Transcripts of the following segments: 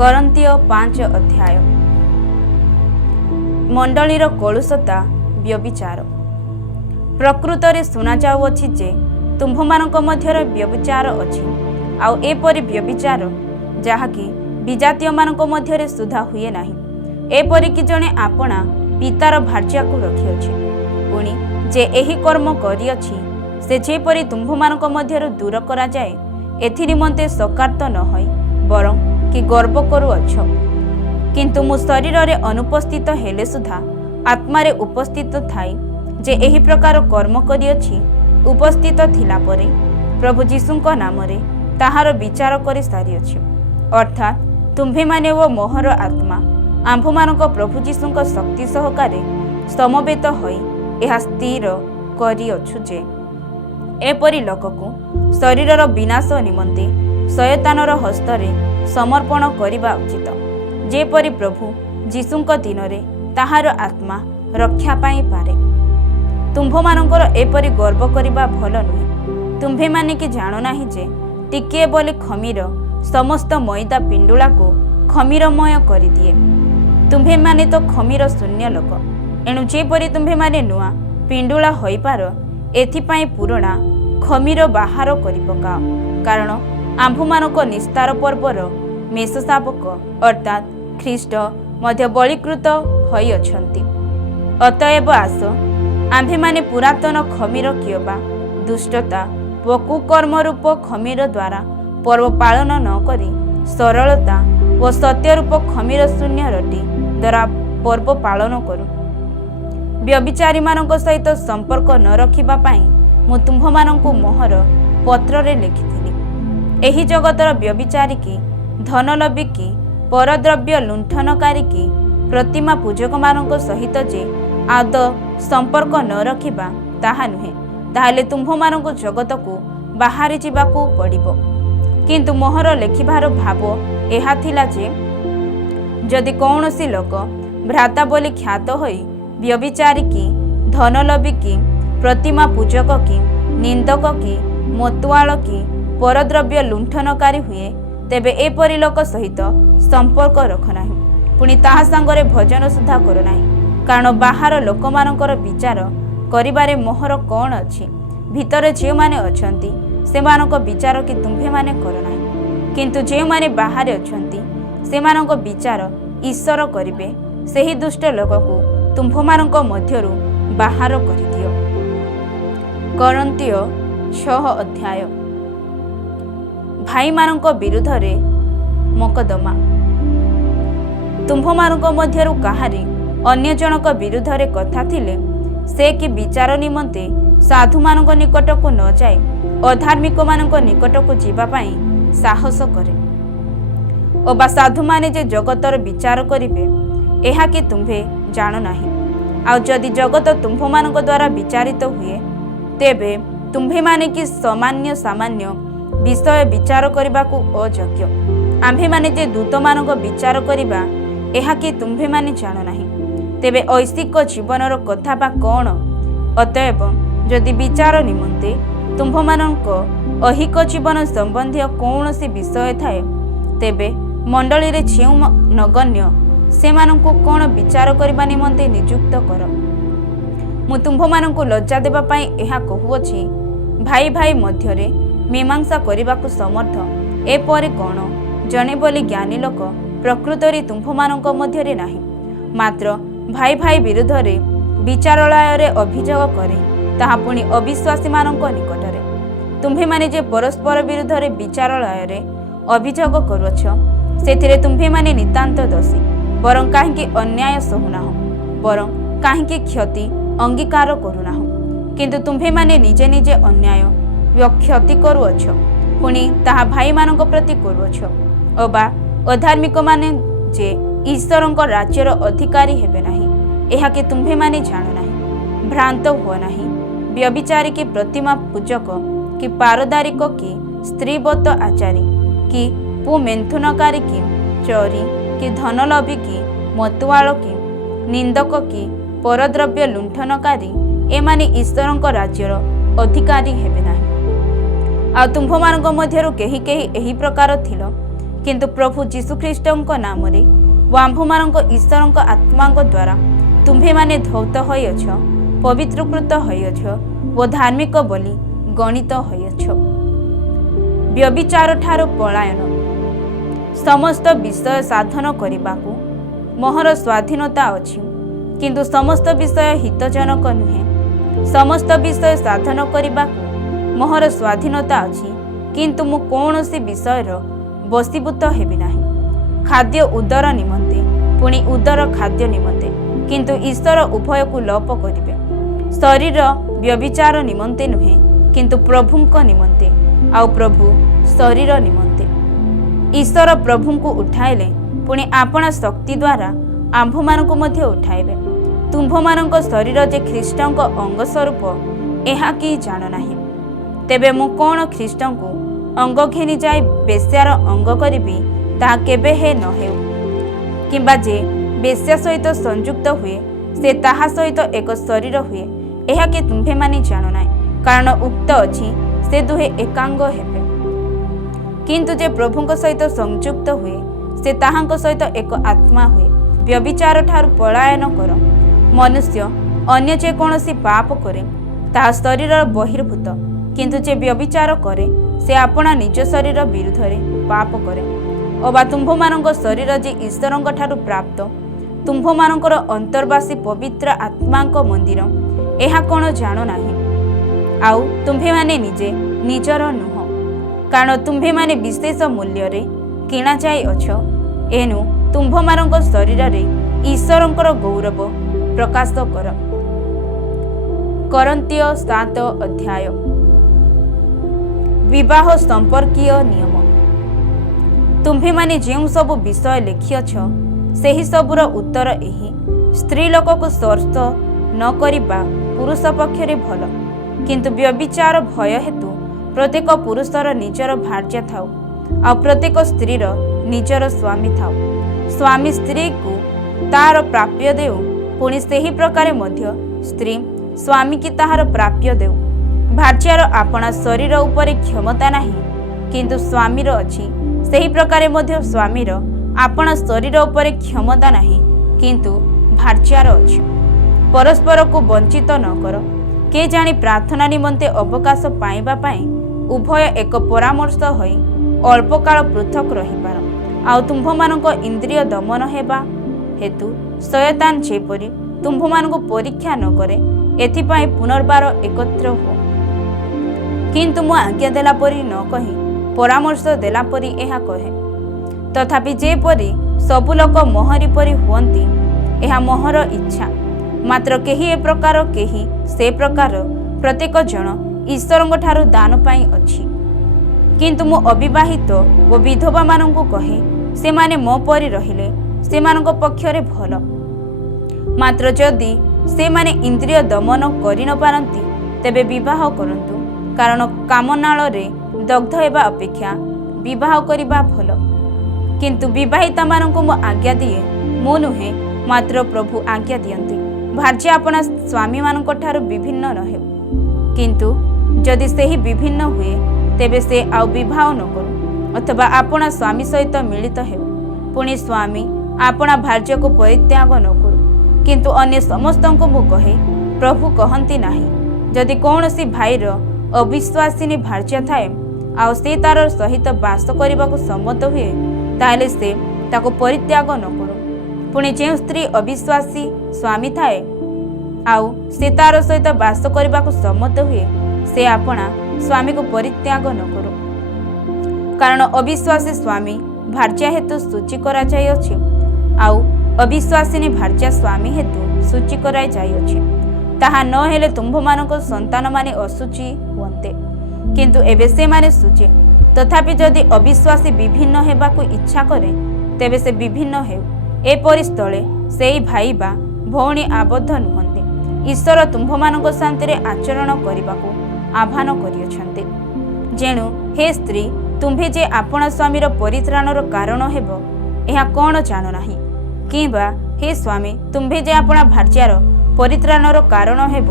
କରନ୍ତୀୟ 5 ଅଧ୍ୟାୟ। ମଣ୍ଡଳୀର କଳୁଷତା ବ୍ୟଭିଚାର। ପ୍ରକୃତରେ ଶୁଣାଯାଉଅଛି ଯେ ତୁମ୍ଭମାନଙ୍କ ମଧ୍ୟରେ ବ୍ୟଭିଚାର ଅଛି, ଆଉ ଏପରି ବ୍ୟଭିଚାର ଯାହାକି ବିଜାତୀୟମାନଙ୍କ ମଧ୍ୟରେ ସୁଦ୍ଧା ହୁଏ ନାହିଁ। ଏପରିକି ଜଣେ ଆପଣା ପିତାର ଭାର୍ଯ୍ୟାକୁ ରଖିଅଛି, ପୁଣି ଯେ ଏହି କର୍ମ କରିଅଛି ସେ ଯେପରି ତୁମ୍ଭମାନଙ୍କ ମଧ୍ୟରୁ ଦୂର କରାଯାଏ, ଏଥି ନିମନ୍ତେ ଶକାର୍ତ୍ତ ନ ହୋଇ ବରଂ କି ଗର୍ବ କରୁଅଛ। କିନ୍ତୁ ମୁଁ ଶରୀରରେ ଅନୁପସ୍ଥିତ ହେଲେ ସୁଦ୍ଧା ଆତ୍ମାରେ ଉପସ୍ଥିତ ଥାଇ ଯେ ଏହି ପ୍ରକାର କର୍ମ କରିଅଛି, ଉପସ୍ଥିତ ଥିଲା ପରେ ପ୍ରଭୁ ଯୀଶୁଙ୍କ ନାମରେ ତାହାର ବିଚାର କରି ସାରିଅଛି। ଅର୍ଥାତ୍ ତୁମ୍ଭେମାନେ ଓ ମୋହର ଆତ୍ମା ଆମ୍ଭମାନଙ୍କ ପ୍ରଭୁ ଯୀଶୁଙ୍କ ଶକ୍ତି ସହକାରେ ସମବେତ ହୋଇ ଏହା ସ୍ଥିର କରିଅଛୁ ଯେ ଏପରି ଲୋକକୁ ଶରୀରର ବିନାଶ ନିମନ୍ତେ ଶୟତାନର ହସ୍ତରେ ସମର୍ପଣ କରିବା ଉଚିତ, ଯେପରି ପ୍ରଭୁ ଯୀଶୁଙ୍କ ଦିନରେ ତାହାର ଆତ୍ମା ରକ୍ଷା ପାଇପାରେ। ତୁମ୍ଭମାନଙ୍କର ଏପରି ଗର୍ବ କରିବା ଭଲ ନୁହେଁ। ତୁମ୍ଭେମାନେ କି ଜାଣୁନାହିଁ ଯେ ଟିକିଏ ବୋଲି ଖମିର ସମସ୍ତ ମଇଦା ପିଣ୍ଡୁଳାକୁ ଖମିରମୟ କରିଦିଏ। ତୁମ୍ଭେମାନେ ତ ଖମିର ଶୂନ୍ୟ ଲୋକ, ଏଣୁ ଯେପରି ତୁମ୍ଭେମାନେ ନୂଆ ପିଣ୍ଡୁଳା ହୋଇପାର, ଏଥିପାଇଁ ପୁରୁଣା ଖମିର ବାହାର କରି ପକାଅ। କାରଣ ଆମ୍ଭମାନଙ୍କ ନିସ୍ତାର ପର୍ବର ମେଷଶାବକ ଅର୍ଥାତ୍ ଖ୍ରୀଷ୍ଟ ମଧ୍ୟ ବଳୀକୃତ ହୋଇଅଛନ୍ତି। ଅତଏବ ଆସ, ଆମ୍ଭେମାନେ ପୁରାତନ ଖମିର କିମ୍ବା ଦୁଷ୍ଟତା ଓ କୁକର୍ମ ରୂପ ଖମିର ଦ୍ୱାରା ପର୍ବ ପାଳନ ନ କରି ସରଳତା ଓ ସତ୍ୟରୂପ ଖମିର ଶୂନ୍ୟ ରଟି ଦ୍ୱାରା ପର୍ବ ପାଳନ କରୁ। ବ୍ୟଭିଚାରୀମାନଙ୍କ ସହିତ ସମ୍ପର୍କ ନ ରଖିବା ପାଇଁ ମୁଁ ତୁମ୍ଭମାନଙ୍କୁ ମୋହର ପତ୍ରରେ ଲେଖିଥିଲି। ଏହି ଜଗତର ବ୍ୟଭିଚାରୀ କି, ଧନଲୋଭୀ କି, ପରଦ୍ରବ୍ୟ ଲୁଣ୍ଠନକାରୀ କି, ପ୍ରତିମା ପୂଜକମାନଙ୍କ ସହିତ ଯେ ଆଦୌ ସମ୍ପର୍କ ନ ରଖିବା ତାହା ନୁହେଁ, ତାହେଲେ ତୁମ୍ଭମାନଙ୍କୁ ଜଗତକୁ ବାହାରି ଯିବାକୁ ପଡ଼ିବ। କିନ୍ତୁ ମୋହର ଲେଖିବାର ଭାବ ଏହା ଥିଲା ଯେ ଯଦି କୌଣସି ଲୋକ ଭ୍ରାତା ବୋଲି ଖ୍ୟାତ ହୋଇ ବ୍ୟଭିଚାରୀ କି, ଧନଲୋଭୀ କି, ପ୍ରତିମା ପୂଜକ କି, ନିନ୍ଦକ କି, ମତୁଆଳ କି, ପରଦ୍ରବ୍ୟ ଲୁଣ୍ଠନକାରୀ ହୁଏ, ତେବେ ଏପରି ଲୋକ ସହିତ ସମ୍ପର୍କ ରଖ ନାହିଁ, ପୁଣି ତାହା ସାଙ୍ଗରେ ଭୋଜନ ସୁଦ୍ଧା କର ନାହିଁ। କାରଣ ବାହାର ଲୋକମାନଙ୍କର ବିଚାର କରିବାରେ ମୋହର କ'ଣ ଅଛି? ଭିତରେ ଯେଉଁମାନେ ଅଛନ୍ତି ସେମାନଙ୍କ ବିଚାର କି ତୁମ୍ଭେମାନେ କର ନାହିଁ। କିନ୍ତୁ ଯେଉଁମାନେ ବାହାରେ ଅଛନ୍ତି ସେମାନଙ୍କ ବିଚାର ଈଶ୍ୱର କରିବେ। ସେହି ଦୁଷ୍ଟ ଲୋକକୁ ତୁମ୍ଭମାନଙ୍କ ମଧ୍ୟରୁ ବାହାର କରିଦିଅ। କରନ୍ତୀୟ 6 ଅଧ୍ୟାୟ। ଭାଇମାନଙ୍କ ବିରୁଦ୍ଧରେ ମକଦ୍ଦମା। ତୁମ୍ଭମାନଙ୍କ ମଧ୍ୟରୁ କାହାରି ଅନ୍ୟ ଜଣକ ବିରୁଦ୍ଧରେ କଥା ଥିଲେ ସେ କି ବିଚାର ନିମନ୍ତେ ସାଧୁମାନଙ୍କ ନିକଟକୁ ନ ଯାଇ ଅଧାର୍ମିକମାନଙ୍କ ନିକଟକୁ ଯିବା ପାଇଁ ସାହସ କରେ। ଅବା ସାଧୁମାନେ ଯେ ଜଗତର ବିଚାର କରିବେ, ଏହା କି ତୁମ୍ଭେ ଜାଣ ନାହିଁ? ଆଉ ଯଦି ଜଗତ ତୁମ୍ଭମାନଙ୍କ ଦ୍ୱାରା ବିଚାରିତ ହୁଏ, ତେବେ ତୁମ୍ଭେମାନେ କି ସାମାନ୍ୟ ବିଷୟ ବିଚାର କରିବାକୁ ଅଯୋଗ୍ୟ? ଆମ୍ଭେମାନେ ଯେ ଦୂତମାନଙ୍କ ବିଚାର କରିବା, ଏହା କି ତୁମ୍ଭେମାନେ ଜାଣ ନାହିଁ? ତେବେ ଐଶିକ ଜୀବନର କଥା ବା କ'ଣ? ଅତଏବ ଯଦି ବିଚାର ନିମନ୍ତେ ତୁମ୍ଭମାନଙ୍କ ଐହିକ ଜୀବନ ସମ୍ବନ୍ଧୀୟ କୌଣସି ବିଷୟ ଥାଏ, ତେବେ ମଣ୍ଡଳୀରେ ଯେଉଁ ନଗଣ୍ୟ ସେମାନଙ୍କୁ କ'ଣ ବିଚାର କରିବା ନିମନ୍ତେ ନିଯୁକ୍ତ କର। ମୁଁ ତୁମ୍ଭମାନଙ୍କୁ ଲଜ୍ଜା ଦେବା ପାଇଁ ଏହା କହୁଅଛି। ଭାଇ ଭାଇ ମଧ୍ୟରେ ମୀମାଂସା କରିବାକୁ ସମର୍ଥ ଏପରି କ'ଣ ଜଣେ ବୋଲି ଜ୍ଞାନୀ ଲୋକ ପ୍ରକୃତରେ ତୁମ୍ଭମାନଙ୍କ ମଧ୍ୟରେ ନାହିଁ? ମାତ୍ର ଭାଇ ଭାଇ ବିରୁଦ୍ଧରେ ବିଚାରାଳୟରେ ଅଭିଯୋଗ କରେ, ତାହା ପୁଣି ଅବିଶ୍ୱାସୀମାନଙ୍କ ନିକଟରେ। ତୁମ୍ଭେମାନେ ଯେ ପରସ୍ପର ବିରୁଦ୍ଧରେ ବିଚାରାଳୟରେ ଅଭିଯୋଗ କରୁଅଛ, ସେଥିରେ ତୁମ୍ଭେମାନେ ନିତାନ୍ତ ଦୋଷୀ। ବରଂ କାହିଁକି ଅନ୍ୟାୟ ସହୁନାହ? ବରଂ କାହିଁକି କ୍ଷତି ଅଙ୍ଗୀକାର କରୁନାହ? କିନ୍ତୁ ତୁମ୍ଭେମାନେ ନିଜେ ନିଜେ ଅନ୍ୟାୟ ଓ କ୍ଷତି କରୁଅଛ, ପୁଣି ତାହା ଭାଇମାନଙ୍କ ପ୍ରତି କରୁଅଛ। ଅବା ଅଧାର୍ମିକମାନେ ଯେ ଈଶ୍ୱରଙ୍କ ରାଜ୍ୟର ଅଧିକାରୀ ହେବେ ନାହିଁ, ଏହା କି ତୁମ୍ଭେମାନେ ଜାଣ ନାହିଁ? ଭ୍ରାନ୍ତ ହୁଅ ନାହିଁ। ବ୍ୟଭିଚାରୀ କି, ପ୍ରତିମା ପୂଜକ କି, ପାରଦାରିକ କି, ସ୍ତ୍ରୀବତ ଆଚାରୀ କି, ପୁମେନ୍ଥୁନକାରୀ କି, ଚୋରୀ କି, ଧନଲୋଭୀ କି, ମତୁଆଳ କି, ନିନ୍ଦକ କି, ପରଦ୍ରବ୍ୟ ଲୁଣ୍ଠନକାରୀ, ଏମାନେ ଈଶ୍ୱରଙ୍କ ରାଜ୍ୟର ଅଧିକାରୀ ହେବେ ନାହିଁ। ଆଉ ତୁମ୍ଭମାନଙ୍କ ମଧ୍ୟରୁ କେହି କେହି ଏହି ପ୍ରକାର ଥିଲ, किंतु प्रभु जीशुख्रीष्टଙ୍କ नामରେ ଓ ଆମ୍ଭମାନଙ୍କ ଈଶ୍ୱରଙ୍କ ଆତ୍ମାଙ୍କ ଦ୍ୱାରା ତୁମ୍ଭେମାନେ ଧୌତ ହୋଇଅଛ, ପବିତ୍ରକୃତ ହୋଇଅଛ ଓ ଧାର୍ମିକ ବୋଲି ଗଣିତ ହୋଇଅଛ। ବ୍ୟଭିଚାର ଠାରୁ ପଳାୟନ। ସମସ୍ତ ବିଷୟ ସାଧନ କରିବାକୁ ମୋହର ସ୍ୱାଧୀନତା ଅଛି, କିନ୍ତୁ ସମସ୍ତ ବିଷୟ ହିତଜନକ ନୁହେଁ। ସମସ୍ତ ବିଷୟ ସାଧନ କରିବାକୁ ମୋହର ସ୍ୱାଧୀନତା ଅଛି, କିନ୍ତୁ ମୁଁ କୌଣସି ବିଷୟର ବଶୀଭୂତ ହେବି ନାହିଁ। ଖାଦ୍ୟ ଉଦର ନିମନ୍ତେ, ପୁଣି ଉଦର ଖାଦ୍ୟ ନିମନ୍ତେ, କିନ୍ତୁ ଈଶ୍ୱର ଉଭୟକୁ ଲୋପ କରିବେ। ଶରୀର ବ୍ୟଭିଚାର ନିମନ୍ତେ ନୁହେଁ, କିନ୍ତୁ ପ୍ରଭୁଙ୍କ ନିମନ୍ତେ, ଆଉ ପ୍ରଭୁ ଶରୀର ନିମନ୍ତେ। ଈଶ୍ୱର ପ୍ରଭୁଙ୍କୁ ଉଠାଇଲେ, ପୁଣି ଆପଣା ଶକ୍ତି ଦ୍ୱାରା ଆମ୍ଭମାନଙ୍କୁ ମଧ୍ୟ ଉଠାଇବେ। ତୁମ୍ଭମାନଙ୍କ ଶରୀର ଯେ ଖ୍ରୀଷ୍ଟଙ୍କ ଅଙ୍ଗ ସ୍ୱରୂପ, ଏହା କି ଜାଣ ନାହିଁ? ତେବେ ମୁଁ କ'ଣ ଖ୍ରୀଷ୍ଟଙ୍କୁ ଅଙ୍ଗ ଘେନି ଯାଇ ବେଶ୍ୟାର ଅଙ୍ଗ କରିବି? ତାହା କେବେ ହେ ନ ହେଉ। କିମ୍ବା ଯେ ବେଶ୍ୟା ସହିତ ସଂଯୁକ୍ତ ହୁଏ, ସେ ତାହା ସହିତ ଏକ ଶରୀର ହୁଏ। ଏହା କି ତୁମ୍ଭେମାନେ ଜାଣ ନାହିଁ? କାରଣ ଉକ୍ତ ଅଛି, ସେ ଦୁହେଁ ଏକାଙ୍ଗ ହେବେ। କିନ୍ତୁ ଯେ ପ୍ରଭୁଙ୍କ ସହିତ ସଂଯୁକ୍ତ ହୁଏ, ସେ ତାହାଙ୍କ ସହିତ ଏକ ଆତ୍ମା ହୁଏ। ବ୍ୟଭିଚାର ଠାରୁ ପଳାୟନ କର। ମନୁଷ୍ୟ ଅନ୍ୟ ଯେକୌଣସି ପାପ କରେ, ତାହା ଶରୀରର ବହିର୍ଭୂତ, କିନ୍ତୁ ଯେ ବ୍ୟଭିଚାର କରେ, ସେ ଆପଣା ନିଜ ଶରୀର ବିରୁଦ୍ଧରେ ପାପ କରେ। ଅବା ତୁମ୍ଭମାନଙ୍କ ଶରୀର ଯେ ଈଶ୍ୱରଙ୍କ ଠାରୁ ପ୍ରାପ୍ତ, ତୁମ୍ଭମାନଙ୍କର ଅନ୍ତର୍ବାସୀ ପବିତ୍ର ଆତ୍ମାଙ୍କ ମନ୍ଦିର, ଏହା କ'ଣ ଜାଣ ନାହିଁ? ଆଉ ତୁମ୍ଭେମାନେ ନିଜେ ନିଜର ନୁହଁ, କାରଣ ତୁମ୍ଭେମାନେ ବିଶେଷ ମୂଲ୍ୟରେ କିଣାଯାଇଅଛ। ଏଣୁ ତୁମ୍ଭମାନଙ୍କ ଶରୀରରେ ଈଶ୍ୱରଙ୍କର ଗୌରବ ପ୍ରକାଶ କର। କରନ୍ତୀୟ 7 ଅଧ୍ୟାୟ। ବିବାହ ସମ୍ପର୍କୀୟ ନିୟମ। ତୁମ୍ଭେମାନେ ଯେଉଁ ସବୁ ବିଷୟ ଲେଖିଅଛ, ସେହି ସବୁର ଉତ୍ତର ଏହି: ସ୍ତ୍ରୀ ଲୋକକୁ ସ୍ପର୍ଶ ନ କରିବା ପୁରୁଷ ପକ୍ଷରେ ଭଲ, କିନ୍ତୁ ବ୍ୟଭିଚାର ଭୟ ହେତୁ ପ୍ରତ୍ୟେକ ପୁରୁଷର ନିଜର ଭାର୍ଯ୍ୟା ଥାଉ, ଆଉ ପ୍ରତ୍ୟେକ ସ୍ତ୍ରୀର ନିଜର ସ୍ୱାମୀ ଥାଉ। ସ୍ୱାମୀ ସ୍ତ୍ରୀକୁ ତାହାର ପ୍ରାପ୍ୟ ଦେଉ, ପୁଣି ସେହି ପ୍ରକାରେ ମଧ୍ୟ ସ୍ତ୍ରୀ ସ୍ୱାମୀକି ତାହାର ପ୍ରାପ୍ୟ ଦେଉ। ଭାର୍ଯ୍ୟାର ଆପଣା ଶରୀର ଉପରେ କ୍ଷମତା ନାହିଁ, କିନ୍ତୁ ସ୍ୱାମୀର ଅଛି। ସେହି ପ୍ରକାରେ ମଧ୍ୟ ସ୍ୱାମୀର ଆପଣା ଶରୀର ଉପରେ କ୍ଷମତା ନାହିଁ, କିନ୍ତୁ ଭାର୍ଯ୍ୟାର ଅଛି। ପରସ୍ପରକୁ ବଞ୍ଚିତ ନ କର। କେଜାଣି ପ୍ରାର୍ଥନା ନିମନ୍ତେ ଅବକାଶ ପାଇବା ପାଇଁ ଉଭୟ ଏକ ପରାମର୍ଶ ହୋଇ ଅଳ୍ପ କାଳ ପୃଥକ୍ ରହିପାର। ଆଉ ତୁମ୍ଭମାନଙ୍କ ଇନ୍ଦ୍ରିୟ ଦମନ ହେବା ହେତୁ ଶୟତାନ ଯେପରି ତୁମ୍ଭମାନଙ୍କୁ ପରୀକ୍ଷା ନ କରେ, ଏଥିପାଇଁ ପୁନର୍ବାର ଏକତ୍ର ହୁଅ। କିନ୍ତୁ ମୁଁ ଆଜ୍ଞା ଦେଲା ପରି ନ କହି ପରାମର୍ଶ ଦେଲା ପରି ଏହା କହେ। ତଥାପି ଯେପରି ସବୁ ଲୋକ ମୋହରି ପରି ହୁଅନ୍ତି, ଏହା ମୋହର ଇଚ୍ଛା। ମାତ୍ର କେହି ଏ ପ୍ରକାର, କେହି ସେ ପ୍ରକାର, ପ୍ରତ୍ୟେକ ଜଣ ଈଶ୍ୱରଙ୍କ ଠାରୁ ଦାନ ପାଇଁ ଅଛି। କିନ୍ତୁ ମୁଁ ଅବିବାହିତ ଓ ବିଧବାମାନଙ୍କୁ କହେ, ସେମାନେ ମୋ ପରି ରହିଲେ ସେମାନଙ୍କ ପକ୍ଷରେ ଭଲ। ମାତ୍ର ଯଦି ସେମାନେ ଇନ୍ଦ୍ରିୟ ଦମନ କରି ନ ପାରନ୍ତି, ତେବେ ବିବାହ କରନ୍ତୁ, କାରଣ କାମନାଳରେ ଦଗ୍ଧ ହେବା ଅପେକ୍ଷା ବିବାହ କରିବା ଭଲ। କିନ୍ତୁ ବିବାହିତାମାନଙ୍କୁ ମୁଁ ଆଜ୍ଞା ଦିଏ, ମୁଁ ନୁହେଁ, ମାତ୍ର ପ୍ରଭୁ ଆଜ୍ଞା ଦିଅନ୍ତି। ଭାର୍ଯ୍ୟା ଆପଣା ସ୍ୱାମୀମାନଙ୍କ ଠାରୁ ବିଭିନ୍ନ ନ ହେଉ। କିନ୍ତୁ ଯଦି ସେହି ବିଭିନ୍ନ ହୁଏ, ତେବେ ସେ ଆଉ ବିବାହ ନ କରୁ, ଅଥବା ଆପଣା ସ୍ୱାମୀ ସହିତ ମିଳିତ ହେଉ। ପୁଣି ସ୍ୱାମୀ ଆପଣା ଭାର୍ଯ୍ୟାକୁ ପରିତ୍ୟାଗ ନ କରୁ। କିନ୍ତୁ ଅନ୍ୟ ସମସ୍ତଙ୍କୁ ମୁଁ କହେ, ପ୍ରଭୁ କହନ୍ତି ନାହିଁ, ଯଦି କୌଣସି ଭାଇର ଅବିଶ୍ୱାସିନୀ ଭାର୍ଯ୍ୟା ଥାଏ, ଆଉ ସେ ତାର ସହିତ ବାସ କରିବାକୁ ସମ୍ମତ ହୁଏ, ତାହେଲେ ସେ ତାକୁ ପରିତ୍ୟାଗ ନ କରୁ। ପୁଣି ଯେଉଁ ସ୍ତ୍ରୀ ଅବିଶ୍ୱାସୀ ସ୍ୱାମୀ ଥାଏ, ଆଉ ସେ ତାର ସହିତ ବାସ କରିବାକୁ ସମ୍ମତ ହୁଏ, ସେ ଆପଣା ସ୍ୱାମୀକୁ ପରିତ୍ୟାଗ ନ କରୁ। କାରଣ ଅବିଶ୍ୱାସୀ ସ୍ୱାମୀ ଭାର୍ଯ୍ୟା ହେତୁ ସୂଚୀ କରାଯାଇଅଛି, ଆଉ ଅବିଶ୍ୱାସିନୀ ଭାର୍ଯ୍ୟା ସ୍ୱାମୀ ହେତୁ ସୂଚୀ କରାଯାଇଅଛି। ତାହା ନ ହେଲେ ତୁମ୍ଭମାନଙ୍କ ସନ୍ତାନମାନେ ଅଶୁଚି ହୁଅନ୍ତେ, କିନ୍ତୁ ଏବେ ସେମାନେ ଶୁଚି। ତଥାପି ଯଦି ଅବିଶ୍ୱାସୀ ବିଭିନ୍ନ ହେବାକୁ ଇଚ୍ଛା କରେ, ତେବେ ସେ ବିଭିନ୍ନ ହେଉ। ଏପରି ସ୍ଥଳେ ସେହି ଭାଇ ବା ଭଉଣୀ ଆବଦ୍ଧ ନୁହନ୍ତି। ଈଶ୍ୱର ତୁମ୍ଭମାନଙ୍କ ଶାନ୍ତିରେ ଆଚରଣ କରିବାକୁ ଆହ୍ୱାନ କରିଅଛନ୍ତି। ଯେଣୁ ହେ ସ୍ତ୍ରୀ, ତୁମ୍ଭେ ଯେ ଆପଣା ସ୍ୱାମୀର ପରିତ୍ରାଣର କାରଣ ହେବ, ଏହା କ'ଣ ଜାଣ ନାହିଁ? କିମ୍ବା ହେ ସ୍ୱାମୀ, ତୁମ୍ଭେ ଯେ ଆପଣା ଭାର୍ଯ୍ୟାର ପରିତ୍ରାଣର କାରଣ ହେବ,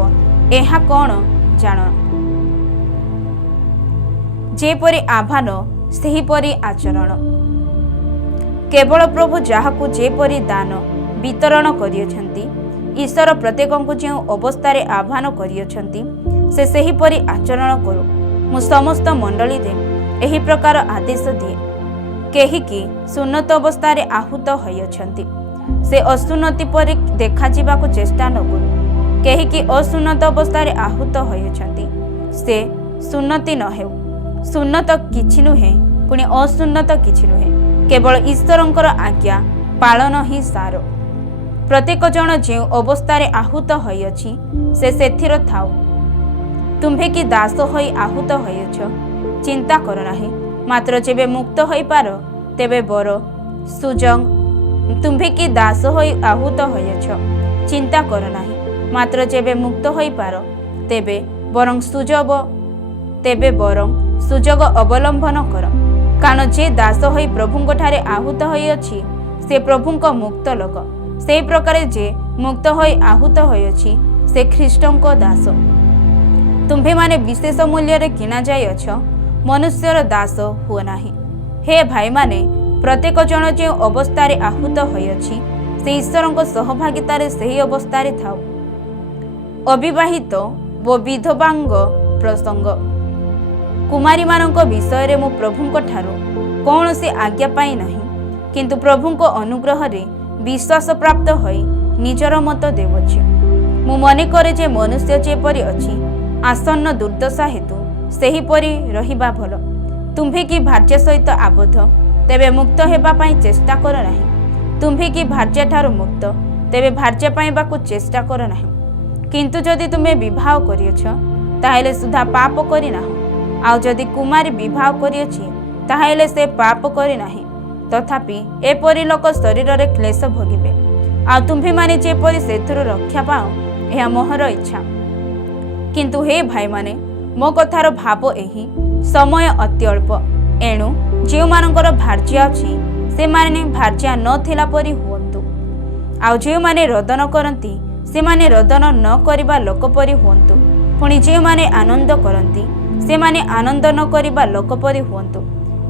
ଏହା କ'ଣ ଜାଣ? ଯେପରି ଆହ୍ୱାନ, ସେହିପରି ଆଚରଣ। केवल प्रभु जहाकु जेपरि दान वितरण करियछन्ति ईश्वर प्रत्येकଙ୍କୁ ଯେଉଁ ଅବସ୍ଥାରେ ଆହ୍ୱାନ କରିଅଛନ୍ତି ସେ ସେହିପରି ଆଚରଣ କରୁ। ମୁଁ ସମସ୍ତ ମଣ୍ଡଳୀରେ ଏହି ପ୍ରକାର ଆଦେଶ ଦିଏ। କେହିକି ସୁନ୍ନତ ଅବସ୍ଥାରେ ଆହୁତ ହୋଇଅଛନ୍ତି ସେ ଅସୁନ୍ନତି ପରି ଦେଖାଯିବାକୁ ଚେଷ୍ଟା ନ କରୁ। କେହିକି ଅସୁନ୍ନତ ଅବସ୍ଥାରେ ଆହୁତ ହୋଇଅଛନ୍ତି ସେ ସୁନ୍ନତି ନ ହେଉ। ସୁନ୍ନତ କିଛି ନୁହେଁ ପୁଣି ଅସୁନ୍ନତ କିଛି ନୁହେଁ, କେବଳ ଈଶ୍ୱରଙ୍କର ଆଜ୍ଞା ପାଳନ ହିଁ ସାର। ପ୍ରତ୍ୟେକ ଜଣ ଯେଉଁ ଅବସ୍ଥାରେ ଆହୁତ ହୋଇଅଛି ସେ ସେଥିର ଥାଉ। ତୁମ୍ଭେ କି ଦାସ ହୋଇ ଆହୁତ ହୋଇଅଛ ଚିନ୍ତା କର ନାହିଁ, ମାତ୍ର ଯେବେ ମୁକ୍ତ ହୋଇପାର ତେବେ ବର ସୁଯୋଗ। ତୁମ୍ଭେ କି ଦାସ ହୋଇ ଆହୁତ ହୋଇଅଛ ଚିନ୍ତା କର ନାହିଁ, ମାତ୍ର ଯେବେ ମୁକ୍ତ ହୋଇପାର ତେବେ ବରଂ ସୁଯୋଗ ଅବଲମ୍ବନ କର। କାରଣ ଯେ ଦାସ ହୋଇ ପ୍ରଭୁଙ୍କଠାରେ ଆହୁତ ହୋଇଅଛି ସେ ପ୍ରଭୁଙ୍କ ମୁକ୍ତ ଲୋକ। ସେହି ପ୍ରକାରେ ଯେ ମୁକ୍ତ ହୋଇ ଆହୁତ ହୋଇଅଛି ସେ ଖ୍ରୀଷ୍ଟଙ୍କ ଦାସ। ତୁମ୍ଭେମାନେ ବିଶେଷ ମୂଲ୍ୟରେ କିଣାଯାଇଅଛ, ମନୁଷ୍ୟର ଦାସ ହୁଅ ନାହିଁ। ହେ ଭାଇମାନେ, ପ୍ରତ୍ୟେକ ଜଣ ଯେଉଁ ଅବସ୍ଥାରେ ଆହୁତ ହୋଇଅଛି ସେ ଈଶ୍ୱରଙ୍କ ସହଭାଗିତାରେ ସେହି ଅବସ୍ଥାରେ ଥାଉ। ଅବିବାହିତ ଓ ବିଧବାଙ୍କ ପ୍ରସଙ୍ଗ। କୁମାରୀମାନଙ୍କ ବିଷୟରେ ମୁଁ ପ୍ରଭୁଙ୍କ ଠାରୁ କୌଣସି ଆଜ୍ଞା ପାଇ ନାହିଁ, କିନ୍ତୁ ପ୍ରଭୁଙ୍କ ଅନୁଗ୍ରହରେ ବିଶ୍ୱାସ ପ୍ରାପ୍ତ ହୋଇ ନିଜର ମତ ଦେଉଅଛି। ମୁଁ ମନେ କରେ ଯେ ମନୁଷ୍ୟ ଯେପରି ଅଛି ଆସନ୍ନ ଦୁର୍ଦ୍ଦଶା ହେତୁ ସେହିପରି ରହିବା ଭଲ। ତୁମ୍ଭେ କି ଭାର୍ଯ୍ୟା ସହିତ ଆବଦ୍ଧ ତେବେ ମୁକ୍ତ ହେବା ପାଇଁ ଚେଷ୍ଟା କର ନାହିଁ। ତୁମ୍ଭେ କି ଭାର୍ଯ୍ୟାଠାରୁ ମୁକ୍ତ ତେବେ ଭାର୍ଯ୍ୟା ପାଇବାକୁ ଚେଷ୍ଟା କର ନାହିଁ। କିନ୍ତୁ ଯଦି ତୁମେ ବିବାହ କରିଅଛ ତାହେଲେ ସୁଦ୍ଧା ପାପ କରିନାହ, ଆଉ ଯଦି କୁମାରୀ ବିବାହ କରିଅଛି ତାହେଲେ ସେ ପାପ କରିନାହିଁ। ତଥାପି ଏପରି ଲୋକ ଶରୀରରେ କ୍ଲେଶ ଭୋଗିବେ, ଆଉ ତୁମ୍ଭେମାନେ ଯେପରି ସେଥିରୁ ରକ୍ଷା ପାଅ ଏହା ମୋହର ଇଚ୍ଛା। କିନ୍ତୁ ହେ ଭାଇମାନେ, ମୋ କଥାର ଭାବ ଏହି, ସମୟ ଅତି ଅଳ୍ପ। ଏଣୁ ଯେଉଁମାନଙ୍କର ଭାର୍ଯ୍ୟା ଅଛି ସେମାନେ ଭାର୍ଯ୍ୟା ନଥିଲା ପରି ହୁଅନ୍ତୁ, ଆଉ ଯେଉଁମାନେ ରୋଦନ କରନ୍ତି ସେମାନେ ରୋଦନ ନ କରିବା ଲୋକ ପରି ହୁଅନ୍ତୁ। ପୁଣି ଯେଉଁମାନେ ଆନନ୍ଦ କରନ୍ତି ସେମାନେ ଆନନ୍ଦ ନ କରିବା ଲୋକ ପରି ହୁଅନ୍ତୁ।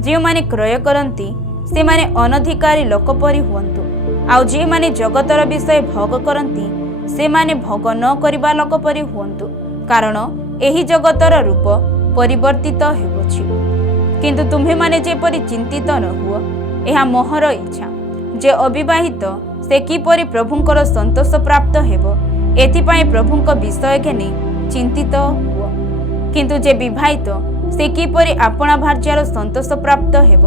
ଯେଉଁମାନେ କ୍ରୟ କରନ୍ତି ସେମାନେ ଅନଧିକାରୀ ଲୋକ ପରି ହୁଅନ୍ତୁ, ଆଉ ଯେଉଁମାନେ ଜଗତର ବିଷୟ ଭୋଗ କରନ୍ତି ସେମାନେ ଭୋଗ ନ କରିବା ଲୋକ ପରି ହୁଅନ୍ତୁ, କାରଣ ଏହି ଜଗତର ରୂପ ପରିବର୍ତ୍ତିତ ହେଉଅଛି। କିନ୍ତୁ ତୁମ୍ଭେମାନେ ଯେପରି ଚିନ୍ତିତ ନ ହୁଅ ଏହା ମୋହର ଇଚ୍ଛା। ଯେ ଅବିବାହିତ ସେ କିପରି ପ୍ରଭୁଙ୍କର ସନ୍ତୋଷ ପ୍ରାପ୍ତ ହେବ ଏଥିପାଇଁ ପ୍ରଭୁଙ୍କ ବିଷୟ ଘେନି ଚିନ୍ତିତ ହୁଅ। କିନ୍ତୁ ଯେ ବିବାହିତ ସେ କିପରି ଆପଣା ଭାର୍ଯ୍ୟାର ସନ୍ତୋଷ ପ୍ରାପ୍ତ ହେବ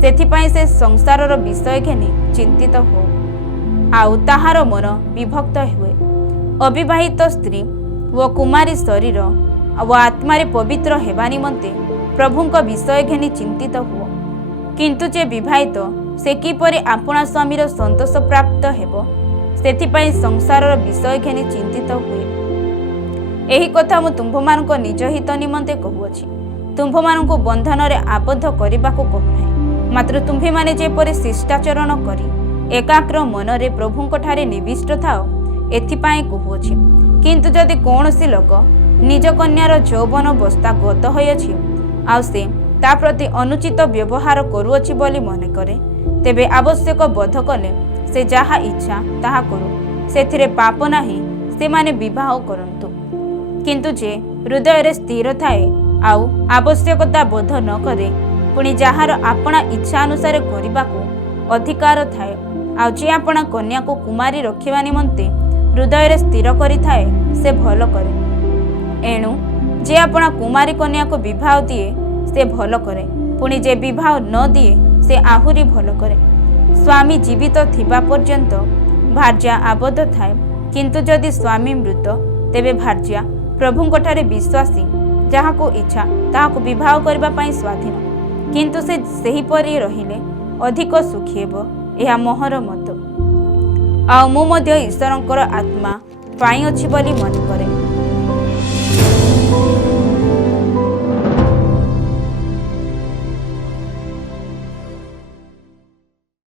ସେଥିପାଇଁ ସେ ସଂସାରର ବିଷୟ ଘେନି ଚିନ୍ତିତ ହୁଅ, ଆଉ ତାହାର ମନ ବିଭକ୍ତ ହୁଏ। ଅବିବାହିତ ସ୍ତ୍ରୀ ଓ କୁମାରୀ ଶରୀର ଓ ଆତ୍ମାରେ ପବିତ୍ର ହେବା ନିମନ୍ତେ ପ୍ରଭୁଙ୍କ ବିଷୟ ଘେନି ଚିନ୍ତିତ ହୁଅ। କିନ୍ତୁ ଯେ ବିବାହିତ ସେ କିପରି ଆପଣା ସ୍ୱାମୀର ସନ୍ତୋଷ ପ୍ରାପ୍ତ ହେବ ସେଥିପାଇଁ ସଂସାରର ବିଷୟ ଘେନି ଚିନ୍ତିତ ହୁଏ। ଏହି କଥା ମୁଁ ତୁମ୍ଭମାନଙ୍କ ନିଜ ହିତ ନିମନ୍ତେ କହୁଅଛି, ତୁମ୍ଭମାନଙ୍କୁ ବନ୍ଧନରେ ଆବଦ୍ଧ କରିବାକୁ କହୁନାହିଁ। ମାତ୍ର ତୁମ୍ଭେମାନେ ଯେପରି ଶିଷ୍ଟାଚରଣ କରି ଏକାଗ୍ର ମନରେ ପ୍ରଭୁଙ୍କଠାରେ ନିବିଷ୍ଟ ଥାଅ ଏଥିପାଇଁ କହୁଅଛି। କିନ୍ତୁ ଯଦି କୌଣସି ଲୋକ ନିଜ କନ୍ୟାର ଯୌବନାବସ୍ଥା ଗତ ହୋଇଅଛି ଆଉ ସେ ତା ପ୍ରତି ଅନୁଚିତ ବ୍ୟବହାର କରୁଅଛି ବୋଲି ମନେ କରେ, ତେବେ ଆବଶ୍ୟକ ବୋଧ କଲେ ସେ ଯାହା ଇଚ୍ଛା ତାହା କରୁ, ସେଥିରେ ପାପ ନାହିଁ, ସେମାନେ ବିବାହ କରନ୍ତୁ। କିନ୍ତୁ ଯେ ହୃଦୟରେ ସ୍ଥିର ଥାଏ ଆଉ ଆବଶ୍ୟକତା ବୋଧ ନ କରେ, ପୁଣି ଯାହାର ଆପଣା ଇଚ୍ଛା ଅନୁସାରେ କରିବାକୁ ଅଧିକାର ଥାଏ, ଆଉ ଯେ ଆପଣା କନ୍ୟାକୁ କୁମାରୀ ରଖିବା ନିମନ୍ତେ ହୃଦୟରେ ସ୍ଥିର କରିଥାଏ ସେ ଭଲ କରେ। ଏଣୁ ଯେ ଆପଣା କୁମାରୀ କନ୍ୟାକୁ ବିବାହ ଦିଏ ସେ ଭଲ କରେ, ପୁଣି ଯେ ବିବାହ ନ ଦିଏ ସେ ଆହୁରି ଭଲ କରେ। ସ୍ୱାମୀ ଜୀବିତ ଥିବା ପର୍ଯ୍ୟନ୍ତ ଭାର୍ଯ୍ୟା ଆବଦ୍ଧ ଥାଏ, କିନ୍ତୁ ଯଦି ସ୍ୱାମୀ ମୃତ ତେବେ ଭାର୍ଯ୍ୟା ପ୍ରଭୁଙ୍କଠାରେ ବିଶ୍ୱାସୀ, ଯାହାକୁ ଇଚ୍ଛା ତାହାକୁ ବିବାହ କରିବା ପାଇଁ ସ୍ୱାଧୀନ। କିନ୍ତୁ ସେ ସେହିପରି ରହିଲେ ଅଧିକ ସୁଖୀ ହେବ, ଏହା ମୋହର ମତ। ଆଉ ମୁଁ ମଧ୍ୟ ଈଶ୍ୱରଙ୍କର ଆତ୍ମା ପାଇଅଛି ବୋଲି ମନେ କରେ।